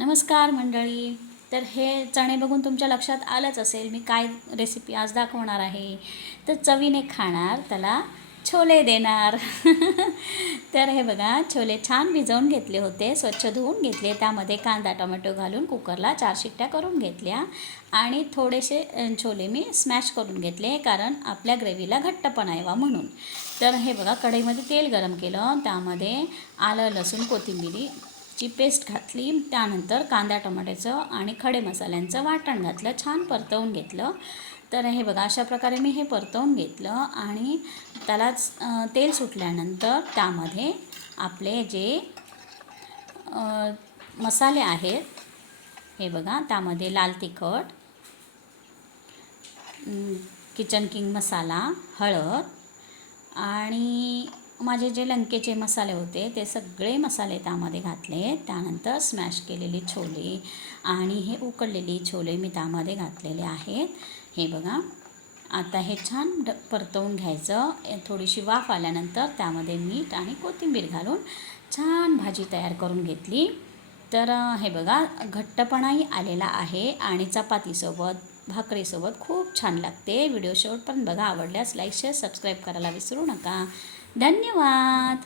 नमस्कार मंडळी. तर हे चणे बघून तुमच्या लक्षात आलंच असेल मी काय रेसिपी आज दाखवणार आहे. तर चवीने खाणार त्याला छोले देणार. तर हे बघा, छोले छान भिजवून घेतले होते, स्वच्छ धुवून घेतले, त्यामध्ये कांदा टोमॅटो घालून कुकरला 4 शिट्ट्या करून घेतल्या आणि थोडेसे छोले मी स्मॅश करून घेतले, कारण आपल्या ग्रेव्हीला घट्टपणा यावा म्हणून. तर हे बघा, कढईमध्ये तेल गरम केलं, त्यामध्ये आलं लसूण कोथिंबीर ची पेस्ट घातली, त्यानंतर कांदा टोमॅटोचं आणि खडे मसाल्यांचं वाटण घातलं, छान परतवून घेतलं. तर हे बघा, अशा प्रकारे मी हे परतवून घेतलं आणि त्यालाच तेल सुटल्यानंतर त्यामध्ये आपले जे मसाले आहेत, हे बघा, त्यामध्ये लाल तिखट, किचन किंग मसाला, हळद आणि माझे जे लंकेचे मसाले होते ते सगळे मसाले त्यामध्ये घातले. त्यानंतर स्मॅश केलेले छोले आणि हे उकडलेले छोले मी त्यामध्ये घातलेले आहेत. हे बघा, आता हे छान परतवून घ्यायचं. थोडीशी वाफ आल्यानंतर त्यामध्ये मीठ आणि कोथिंबीर घालून छान भाजी तयार करून घेतली. तर हे बघा, घट्टपणाही आलेला आहे आणि चपातीसोबत भाकरीसोबत खूप छान लागते. व्हिडिओ शेवटपर्यंत बघा. आवडल्यास लाईक शेअर सबस्क्राईब करायला विसरू नका. धन्यवाद.